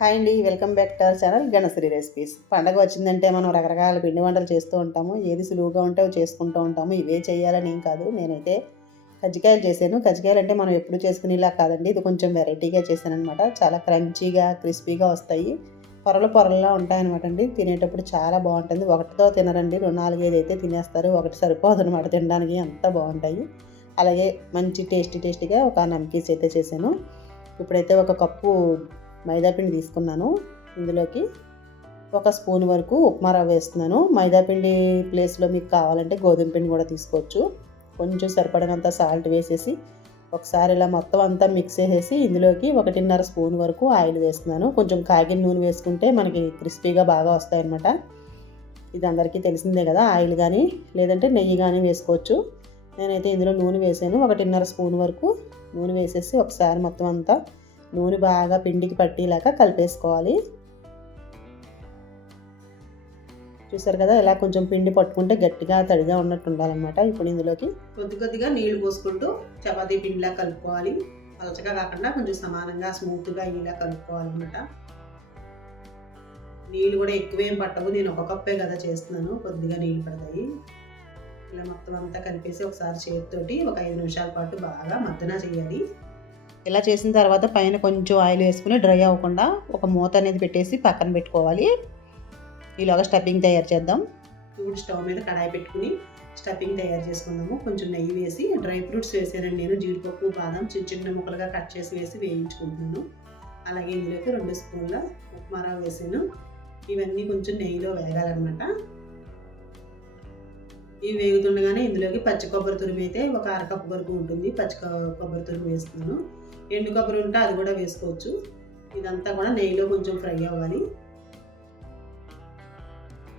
Hi అండి, welcome back to our channel Ganasri recipes. పండగ వచ్చిందంటే మనం రకరకాల పిండి వంటలు చేస్తూ ఉంటాము. ఏది సులువుగా ఉంటే అవి చేసుకుంటూ ఉంటాము. ఇవే చేయాలని ఏం కాదు. నేనైతే కజ్జికాయలు చేశాను. కజ్జికాయలు అంటే మనం ఎప్పుడు చేసుకునేలా కాదండి, ఇది కొంచెం వెరైటీగా చేశాను అనమాట. చాలా క్రంచీగా క్రిస్పీగా వస్తాయి, పొరలు పొరల్లా ఉంటాయన్నమాట అండి. తినేటప్పుడు చాలా బాగుంటుంది. ఒకటితో తినరండి, 4-5 అయితే తినేస్తారు. ఒకటి సరిపోదు అనమాట తినడానికి, అంత బాగుంటాయి. అలాగే మంచి టేస్టీగా ఒక నమ్కీస్ అయితే చేశాను. ఇప్పుడైతే ఒక కప్పు మైదాపిండి తీసుకున్నాను. ఇందులోకి ఒక స్పూన్ వరకు ఉప్మా రవ్వ వేస్తున్నాను. మైదాపిండి ప్లేస్లో మీకు కావాలంటే గోధుమ పిండి కూడా తీసుకోవచ్చు. కొంచెం సరిపడినంత సాల్ట్ వేసేసి ఒకసారి ఇలా మొత్తం అంతా మిక్స్ చేసేసి ఇందులోకి 1.5 స్పూన్ వరకు ఆయిల్ వేస్తున్నాను. కొంచెం కాగిన నూనె వేసుకుంటే మనకి క్రిస్పీగా బాగా వస్తాయన్నమాట. ఇది అందరికీ తెలిసిందే కదా. ఆయిల్ కానీ లేదంటే నెయ్యి కానీ వేసుకోవచ్చు. నేనైతే ఇందులో నూనె వేసాను. 1.5 స్పూన్ వరకు నూనె వేసేసి ఒకసారి మొత్తం అంతా నూనె బాగా పిండికి పట్టేలాగా కలిపేసుకోవాలి. చూసారు కదా, ఇలా కొంచెం పిండి పట్టుకుంటే గట్టిగా తడిగా ఉన్నట్టు ఉండాలన్నమాట. ఇప్పుడు ఇందులోకి కొద్దిగా నీళ్లు పోసుకుంటూ చపాతీ పిండిలా కలుపుకోవాలి. పలచగా కాకుండా కొంచెం సమానంగా స్మూత్గా ఇలా కలుపుకోవాలన్నమాట. నీళ్ళు కూడా ఎక్కువేం పట్టవు, నేను ఒక కప్పే కదా చేస్తున్నాను, కొద్దిగా నీళ్ళు పడతాయి. ఇలా మొత్తం అంతా కలిపేసి ఒకసారి చేతితోటి ఒక 5 నిమిషాల పాటు బాగా మద్దన చేయాలి. ఇలా చేసిన తర్వాత పైన కొంచెం ఆయిల్ వేసుకుని డ్రై అవ్వకుండా ఒక మూత అనేది పెట్టేసి పక్కన పెట్టుకోవాలి. ఈలోగా స్టఫింగ్ తయారు చేద్దాం. ఇప్పుడు స్టవ్ మీద కడాయి పెట్టుకుని స్టఫింగ్ తయారు చేసుకుందాము. కొంచెం నెయ్యి వేసి డ్రై ఫ్రూట్స్ వేసానండి నేను. జీడిపప్పు, బాదం చిన్న ముక్కలుగా కట్ చేసి వేయించుకుంటున్నాను. అలాగే ఇందులోకి 2 స్పూన్ల ఉప్మా రవ్వ వేసాను. ఇవన్నీ కొంచెం నెయ్యిలో వేగాలన్నమాట. ఇవి వేగుతుండగానే ఇందులోకి పచ్చి కొబ్బరి తురుము అయితే ఒక 1/2 కప్పు వరకు ఉంటుంది. పచ్చి కొబ్బరి తురుము వేస్తున్నాను. ఎండు కొబ్బరి ఉంటే అది కూడా వేసుకోవచ్చు. ఇదంతా కూడా నెయ్యిలో కొంచెం ఫ్రై అవ్వాలి.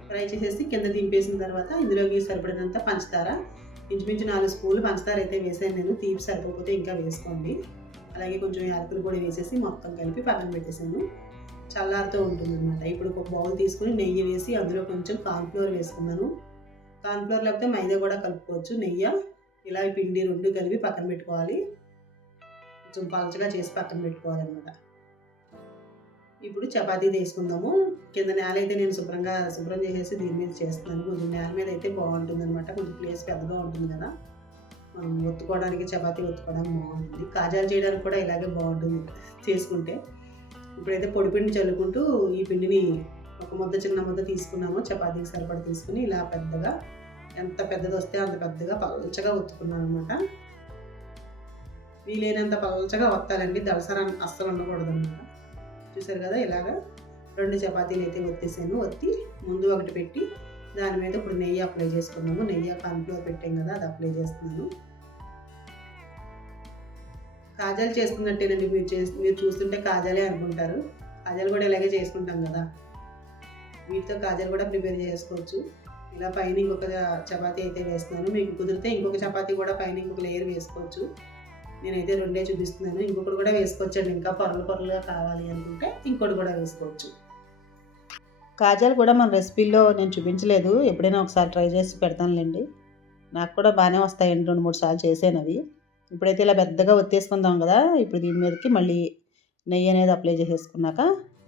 ఫ్రై చేసేసి కింద దింపేసిన తర్వాత ఇందులోకి సరిపడినంత పంచదార, ఇంచుమించు 4 స్పూన్లు పంచదార అయితే వేసాను నేను. తీపి సరిపోతే ఇంకా వేసుకోండి. అలాగే కొంచెం యాలకులు కూడా వేసేసి మొత్తం కలిపి పక్కన పెట్టేసాను. చల్లారుతూ ఉంటుంది అనమాట. ఇప్పుడు ఒక బౌల్ తీసుకుని నెయ్యి వేసి అందులో కొంచెం కార్న్ఫ్లోర్ వేసుకున్నాను. కార్న్ఫ్లోర్ లేకపోతే మైదా కూడా కలుపుకోవచ్చు. నెయ్యి ఇలా పిండి 2 కలిపి పక్కన పెట్టుకోవాలి. కొంచెం పలచగా చేసి పక్కన పెట్టుకోవాలన్నమాట. ఇప్పుడు చపాతీ తీసుకుందాము. కింద నేల అయితే నేను శుభ్రం చేసేసి దీని మీద చేస్తున్నాను. కొంచెం నేల మీద అయితే బాగుంటుంది అనమాట. కొంచెం ప్లేస్ పెద్దగా ఉంటుంది కదా, మనం ఒత్తుకోవడానికి, చపాతీ ఒత్తుకోవడానికి బాగుంటుంది. కాజాలు చేయడానికి కూడా ఇలాగే బాగుంటుంది చేసుకుంటే. ఇప్పుడైతే పొడిపిండి చల్లుకుంటూ ఈ పిండిని ఒక ముద్ద, చిన్న ముద్ద తీసుకున్నాము. చపాతీకి సరిపడి తీసుకుని ఇలా పెద్దగా, ఎంత పెద్దది వస్తే అంత పెద్దగా పలచగా ఒత్తుకున్నాను అనమాట. వీలైనంత పలచగా వత్తాలండి, దళసర అస్సలు ఉండకూడదు అనమాట. చూసారు కదా, ఇలాగా 2 చపాతీలు అయితే ఒత్తేసాను. ఒత్తి ముందు ఒకటి పెట్టి దాని మీద ఇప్పుడు నెయ్యి అప్లై చేసుకున్నాము. నెయ్యి కార్న్ఫ్లోర్ పెట్టాం కదా, అది అప్లై చేస్తున్నాను. కాజాలు చేసుకున్నట్టేనండి. మీరు చూస్తుంటే కాజాలే అనుకుంటారు. కాజాలు కూడా ఇలాగే చేసుకుంటాం కదా. వీటితో కాజాలు కూడా ప్రిపేర్ చేసుకోవచ్చు. ఇలా పైన ఇంకొక చపాతీ అయితే వేస్తున్నాను. మీకు కుదిరితే ఇంకొక చపాతీ కూడా పైన ఇంకొక లేయర్ వేసుకోవచ్చు. నేనైతే 2 చూపిస్తున్నాను. ఇంకొకటి కూడా వేసుకోవచ్చండి. ఇంకా పొరలుగా కావాలి అనుకుంటే ఇంకోటి కూడా వేసుకోవచ్చు. కాజాలు కూడా మన రెసిపీలో నేను చూపించలేదు, ఎప్పుడైనా ఒకసారి ట్రై చేసి పెడతానులేండి. నాకు కూడా బాగానే వస్తాయండి, 2-3 సార్లు చేసాను అవి. ఇప్పుడైతే ఇలా పెద్దగా ఒత్తేసుకుందాం కదా. ఇప్పుడు దీని మీదకి మళ్ళీ నెయ్యి అనేది అప్లై చేసేసుకున్నాక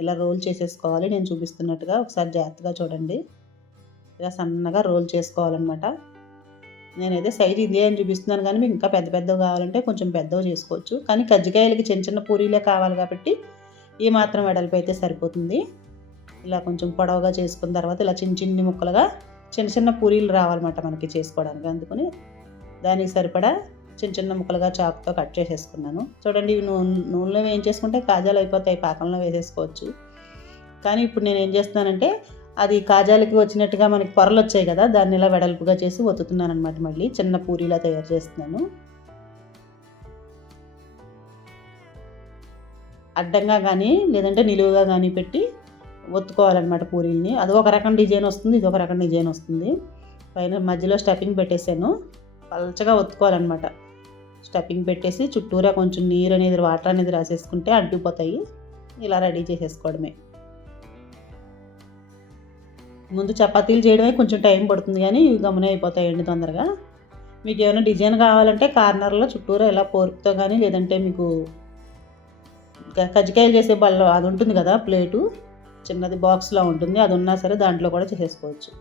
ఇలా రోల్ చేసేసుకోవాలి. నేను చూపిస్తున్నట్టుగా ఒకసారి జాగ్రత్తగా చూడండి. ఇలా సన్నగా రోల్ చేసుకోవాలన్నమాట. నేనైతే సైజు ఇదే అని చూపిస్తున్నాను, కానీ మీకు ఇంకా పెద్దవి కావాలంటే కొంచెం పెద్దవి చేసుకోవచ్చు. కానీ కజ్జికాయలకి చిన్న పూరీలే కావాలి కాబట్టి ఈ మాత్రం వెడల్పు అయితే సరిపోతుంది. ఇలా కొంచెం పొడవుగా చేసుకున్న తర్వాత ఇలా చిన్ని ముక్కలుగా చిన్న పూరీలు రావాలన్నమాట మనకి చేసుకోవడానికి. అందుకని దానికి సరిపడా చిన్న ముక్కలుగా చాకుతో కట్ చేసేసుకున్నాను. చూడండి, ఇవి నూనెలో వేయించేసుకుంటే కాజాలు అయిపోతాయి, పాకంలో వేసేసుకోవచ్చు. కానీ ఇప్పుడు నేను ఏం చేస్తున్నానంటే, అది కాజాలకి వచ్చినట్టుగా మనకి పొరలు వచ్చాయి కదా, దాన్ని ఇలా వెడల్పుగా చేసి ఒత్తుతున్నాను అనమాట. మళ్ళీ చిన్న పూరీలా తయారు చేస్తున్నాను. అడ్డంగా కానీ లేదంటే నిలువుగా కానీ పెట్టి ఒత్తుకోవాలన్నమాట పూరీల్ని. అది ఒక రకం డిజైన్ వస్తుంది, ఇది ఒక రకం డిజైన్ వస్తుంది. పైన మధ్యలో స్టఫింగ్ పెట్టేసాను. పలచగా ఒత్తుకోవాలన్నమాట. స్టఫింగ్ పెట్టేసి చుట్టూరా కొంచెం నీరు అనేది, వాటర్ అనేది రాసేసుకుంటే అంటుకుపోతాయి. ఇలా రెడీ చేసేసుకోవడమే. ముందు చపాతీలు చేయడమే కొంచెం టైం పడుతుంది, కానీ ఇవి గమనే అయిపోతాయండి తొందరగా. మీకు ఏమైనా డిజైన్ కావాలంటే కార్నర్లో చుట్టూరా ఇలా పోర్క్తో కానీ లేదంటే మీకు కజ్జికాయలు చేసే బల్ల అది ఉంటుంది కదా, ప్లేటు చిన్నది బాక్స్లో ఉంటుంది, అది ఉన్నా సరే దాంట్లో కూడా చేసేసుకోవచ్చు.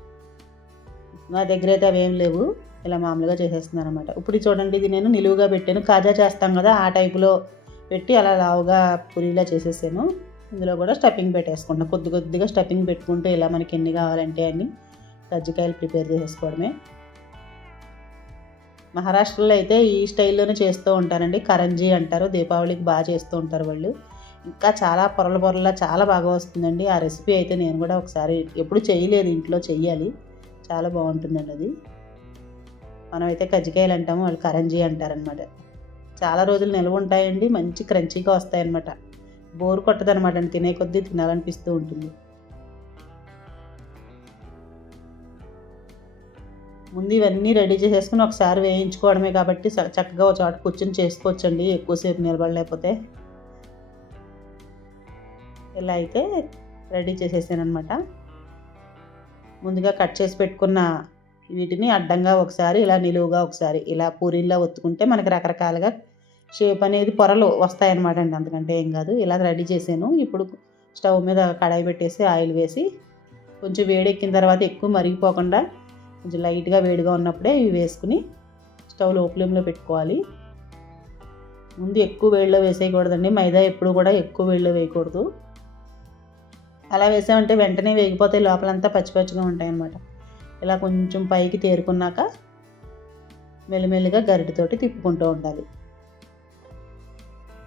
నా దగ్గర అయితే అవేం లేవు, ఇలా మామూలుగా చేసేస్తున్నాను అనమాట. ఇప్పుడు చూడండి, ఇది నేను నిలువుగా పెట్టాను. కాజా చేస్తాం కదా ఆ టైపులో పెట్టి అలా లావుగా పూరీలా చేసేసాను. ఇందులో కూడా స్టఫింగ్ పెట్టేసుకుంటాను. కొద్ది కొద్దిగా స్టఫింగ్ పెట్టుకుంటే ఇలా మనకి ఎన్ని కావాలంటే అన్ని కజ్జికాయలు ప్రిపేర్ చేసేసుకోవడమే. మహారాష్ట్రలో అయితే ఈ స్టైల్లోనే చేస్తూ ఉంటారండి. కరంజీ అంటారు, దీపావళికి బాగా చేస్తూ ఉంటారు వాళ్ళు. ఇంకా చాలా పొరల చాలా బాగా వస్తుందండి. ఆ రెసిపీ అయితే నేను కూడా ఒకసారి ఎప్పుడు చేయలేదు, ఇంట్లో చెయ్యాలి. చాలా బాగుంటుందండి అది. మనమైతే కజ్జికాయలు అంటాము, వాళ్ళు కరంజీ అంటారనమాట. చాలా రోజులు నిల్వ ఉంటాయండి, మంచి క్రంచీగా వస్తాయన్నమాట. బోరు కొట్టదనమాట అండి, తినే కొద్దీ తినాలనిపిస్తూ ఉంటుంది. ముందు ఇవన్నీ రెడీ చేసేసుకుని ఒకసారి వేయించుకోవడమే కాబట్టి చక్కగా ఒక చోట కూర్చొని చేసుకోవచ్చండి, ఎక్కువసేపు నిలబడలేకపోతే. ఇలా అయితే రెడీ చేసేసాను అనమాట. ముందుగా కట్ చేసి పెట్టుకున్న వీటిని అడ్డంగా ఒకసారి, ఇలా నిలువుగా ఒకసారి ఇలా పూరీల్లో ఒత్తుకుంటే మనకి రకరకాలుగా షేప్ అనేది పొరలు వస్తాయన్నమాట అండి, అంతకంటే ఏం కాదు. ఇలా రెడీ చేసాను. ఇప్పుడు స్టవ్ మీద కడాయి పెట్టేసి ఆయిల్ వేసి కొంచెం వేడెక్కిన తర్వాత ఎక్కువ మరిగిపోకుండా కొంచెం లైట్గా వేడిగా ఉన్నప్పుడే ఇవి వేసుకుని స్టవ్ లో ఫ్లేమ్లో పెట్టుకోవాలి. ముందు ఎక్కువ వేడిలో వేసేయకూడదండి, మైదా ఎప్పుడు కూడా ఎక్కువ వేడిలో వేయకూడదు. అలా వేసామంటే వెంటనే వేగిపోతాయి, లోపలంతా పచ్చిపచ్చిగా ఉంటాయి అన్నమాట. ఇలా కొంచెం పైకి తేరుకున్నాక మెల్లిమెల్లిగా గరిటెతోటి తిప్పుకుంటూ ఉండాలి.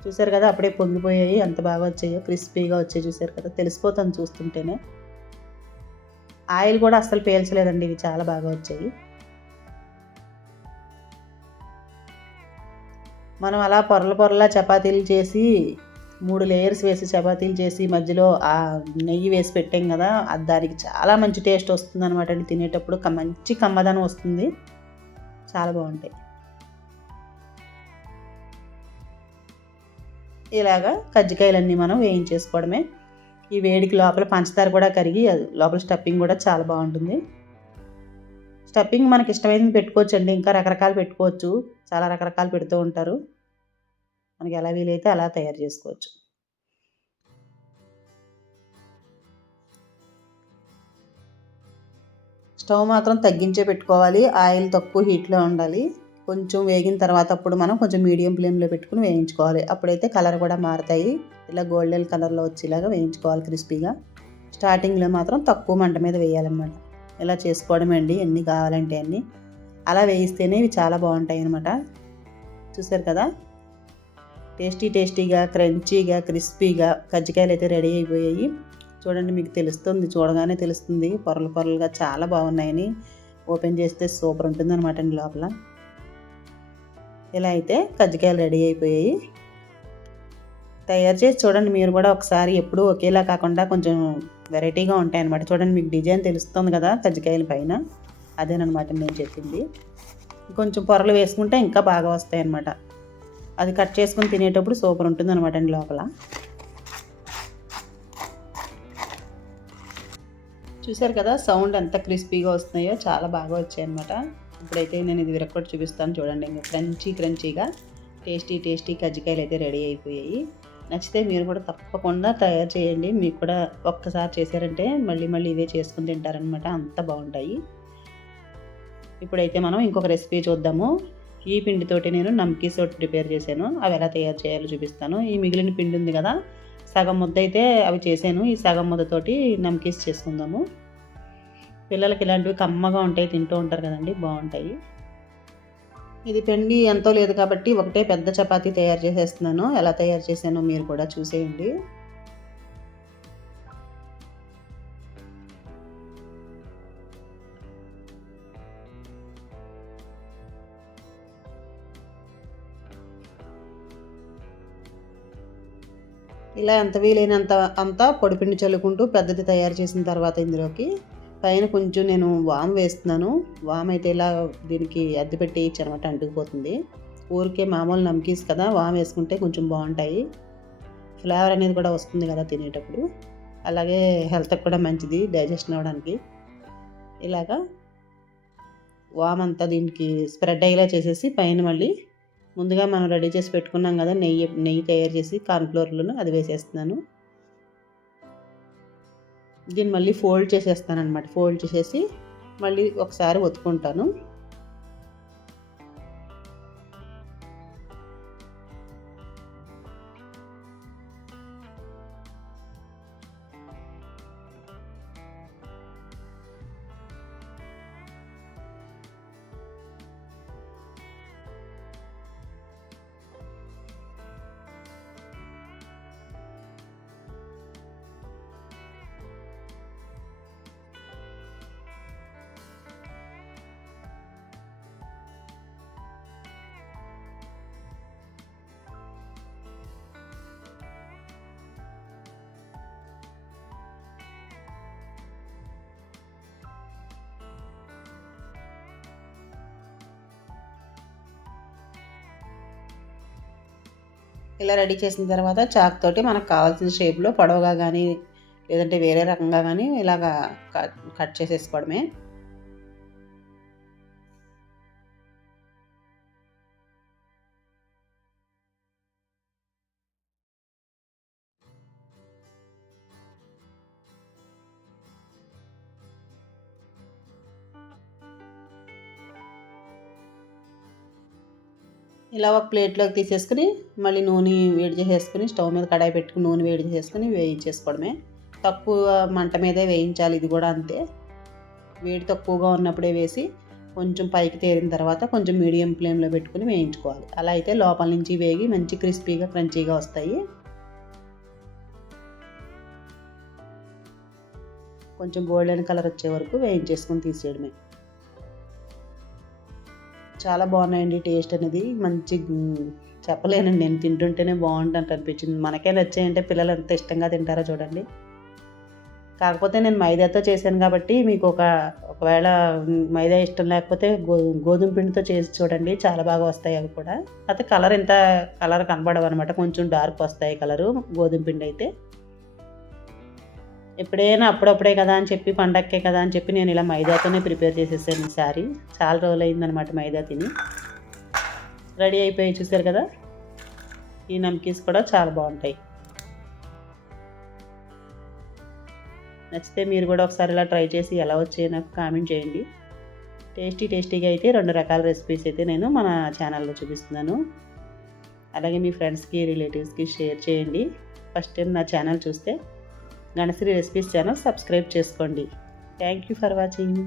చూసారు కదా, అప్పుడే పొంగిపోయాయి, ఎంత బాగా వచ్చాయో, క్రిస్పీగా వచ్చాయి. చూసారు కదా, తెలిసిపోతుంది చూస్తుంటేనే. ఆయిల్ కూడా అస్సలు పీల్చలేదండి, ఇవి చాలా బాగా వచ్చాయి. మనం అలా పొరల చపాతీలు చేసి 3 లేయర్స్ వేసి చపాతీలు చేసి మధ్యలో ఆ నెయ్యి వేసి పెట్టాం కదా, దానికి చాలా మంచి టేస్ట్ వస్తుంది అనమాట అండి. తినేటప్పుడు మంచి కమ్మదనం వస్తుంది, చాలా బాగుంటాయి. ఇలాగా కజ్జికాయలన్నీ మనం వేయించేసుకోవడమే. ఈ వేడికి లోపల పంచదార కూడా కరిగి లోపల స్టఫింగ్ కూడా చాలా బాగుంటుంది. స్టఫింగ్ మనకి ఇష్టమైనది పెట్టుకోవచ్చు అండి, ఇంకా రకరకాలు పెట్టుకోవచ్చు, చాలా రకరకాలు పెడుతూ ఉంటారు. మనకి ఎలా వీలైతే అలా తయారు చేసుకోవచ్చు. స్టవ్ మాత్రం తగ్గించే పెట్టుకోవాలి, ఆయిల్ తక్కువ హీట్లో ఉండాలి. కొంచెం వేగిన తర్వాత అప్పుడు మనం కొంచెం మీడియం ఫ్లేమ్లో పెట్టుకుని వేయించుకోవాలి. అప్పుడైతే కలర్ కూడా మారుతాయి, ఇలా గోల్డెన్ కలర్లో వచ్చేలాగా వేయించుకోవాలి క్రిస్పీగా. స్టార్టింగ్లో మాత్రం తక్కువ మంట మీద వేయాలన్నమాట. ఇలా చేసుకోవడమే అండి, ఎన్ని కావాలంటే అన్ని అలా వేయిస్తేనే ఇవి చాలా బాగుంటాయి అన్నమాట. చూసారు కదా, టేస్టీగా క్రంచీగా క్రిస్పీగా కజ్జికాయలు అయితే రెడీ అయిపోయాయి. చూడండి, మీకు తెలుస్తుంది, చూడగానే తెలుస్తుంది, పొరలుగా చాలా బాగున్నాయని. ఓపెన్ చేస్తే సూపర్ ఉంటుంది అనమాట అండి లోపల. ఇలా అయితే కజ్జికాయలు రెడీ అయిపోయాయి. తయారు చేసి చూడండి మీరు కూడా ఒకసారి, ఎప్పుడూ ఒకేలా కాకుండా కొంచెం వెరైటీగా ఉంటాయి అన్నమాట. చూడండి, మీకు డిజైన్ తెలుస్తుంది కదా కజ్జికాయల పైన, అదేనమాట నేను చెప్పింది. కొంచెం పొరలు వేసుకుంటే ఇంకా బాగా వస్తాయి అన్నమాట. అది కట్ చేసుకుని తినేటప్పుడు సూపర్ ఉంటుంది అనమాట అండి లోపల. చూసారు కదా, సౌండ్ ఎంత క్రిస్పీగా వస్తున్నాయో, చాలా బాగా వచ్చాయి అనమాట. ఇప్పుడైతే నేను ఇది విరక్కొట్టి చూపిస్తాను చూడండి. ఇంకా క్రంచీగా టేస్టీ కజ్జికాయలు అయితే రెడీ అయిపోయాయి. నచ్చితే మీరు కూడా తప్పకుండా తయారు చేయండి. మీకు కూడా ఒక్కసారి చేశారంటే మళ్ళీ ఇవే చేసుకుని తింటారనమాట, అంత బాగుంటాయి. ఇప్పుడైతే మనం ఇంకొక రెసిపీ చూద్దాము. ఈ పిండితోటి నేను నమ్కీస్ ఒకటి ప్రిపేర్ చేశాను, అవి ఎలా తయారు చేయాలో చూపిస్తాను. ఈ మిగిలిన పిండి ఉంది కదా, సగం ముద్ద అయితే అవి చేశాను. ఈ సగం ముద్దతోటి నమ్కీస్ చేసుకుందాము. పిల్లలకి ఇలాంటివి కమ్మగా ఉంటాయి, తింటూ ఉంటారు కదండి, బాగుంటాయి. ఇది పిండి ఎంతో లేదు కాబట్టి ఒకటే పెద్ద చపాతీ తయారు చేసేస్తున్నాను. ఎలా తయారు చేశానో మీరు కూడా చూసేయండి. ఇలా ఎంత వీలైనంత అంతా పొడిపిండి చల్లుకుంటూ పెద్దది తయారు చేసిన తర్వాత ఇందులోకి పైన కొంచెం నేను వామ్ వేస్తున్నాను. వామ్ అయితే ఇలా దీనికి అద్దె పెట్టి అనమాట, అంటుకుపోతుంది. ఊరికే మామూలు నమ్కీస్ కదా, వామ్ వేసుకుంటే కొంచెం బాగుంటాయి, ఫ్లేవర్ అనేది కూడా వస్తుంది కదా తినేటప్పుడు. అలాగే హెల్త్కి కూడా మంచిది, డైజెషన్ అవ్వడానికి. ఇలాగా వామ్ అంతా దీనికి స్ప్రెడ్ అయ్యేలా చేసేసి పైన మళ్ళీ ముందుగా మనం రెడీ చేసి పెట్టుకున్నాం కదా నెయ్యి తయారు చేసి కార్న్‌ఫ్లోర్‌లోను అది వేసేస్తున్నాను. దీన్ని మళ్ళీ ఫోల్డ్ చేసేస్తానన్నమాట. ఫోల్డ్ చేసేసి మళ్ళీ ఒకసారి ఒత్తుకుంటాను. ఇలా రెడీ చేసిన తర్వాత చాక్ తోటి మనకు కావాల్సిన షేప్‌లో పొడవుగా గానీ, లేదంటే వేరే రకంగా గానీ ఇలాగా కట్ చేసేసుకోవడమే. ఇలా ఒక ప్లేట్లోకి తీసేసుకుని మళ్ళీ నూనె వేడి చేసేసుకుని స్టవ్ మీద కడాయి పెట్టుకుని నూనె వేడి చేసేసుకుని వేయించేసుకోవడమే. తక్కువ మంట మీదే వేయించాలి. ఇది కూడా అంతే. వేడి తక్కువగా ఉన్నప్పుడే వేసి కొంచెం పైకి తేలిన తర్వాత కొంచెం మీడియం ఫ్లేమ్లో పెట్టుకుని వేయించుకోవాలి. అలా అయితే లోపల నుంచి వేగి మంచి క్రిస్పీగా క్రంచీగా వస్తాయి. కొంచెం గోల్డెన్ కలర్ వచ్చే వరకు వేయించేసుకొని తీసేయడమే. చాలా బాగున్నాయండి. టేస్ట్ అనేది మంచి చెప్పలేనండి. నేను తింటుంటేనే బాగుంటుంది అనిపించింది. మనకే నచ్చాయంటే పిల్లలు ఎంత ఇష్టంగా తింటారో చూడండి. కాకపోతే నేను మైదాతో చేశాను కాబట్టి మీకు ఒకవేళ మైదా ఇష్టం లేకపోతే గోధుమ పిండితో చేసి చూడండి. చాలా బాగా వస్తాయి అవి కూడా. అయితే కలర్ కనబడవు అనమాట. కొంచెం డార్క్ వస్తాయి కలరు గోధుమ పిండి అయితే. ఎప్పుడైనా అప్పుడప్పుడే కదా అని చెప్పి పండక్కే కదా అని చెప్పి నేను ఇలా మైదాతోనే ప్రిపేర్ చేసేసాను ఈసారి. చాలా రోజులు అయిందనమాట మైదా తిని. రెడీ అయిపోయి చూసారు కదా. ఈ నమ్కీన్స్ కూడా చాలా బాగుంటాయి. నచ్చితే మీరు కూడా ఒకసారి ఇలా ట్రై చేసి ఎలా వచ్చాయో నాకు కామెంట్ చేయండి. టేస్టీగా అయితే 2 రకాల రెసిపీస్ అయితే నేను మన ఛానల్లో చూపిస్తున్నాను. అలాగే మీ ఫ్రెండ్స్కి రిలేటివ్స్కి షేర్ చేయండి. ఫస్ట్ టైం నా ఛానల్ చూస్తే గణశ్రీ రెసిపీస్ ఛానల్ సబ్స్క్రైబ్ చేసుకోండి. Thank you for watching.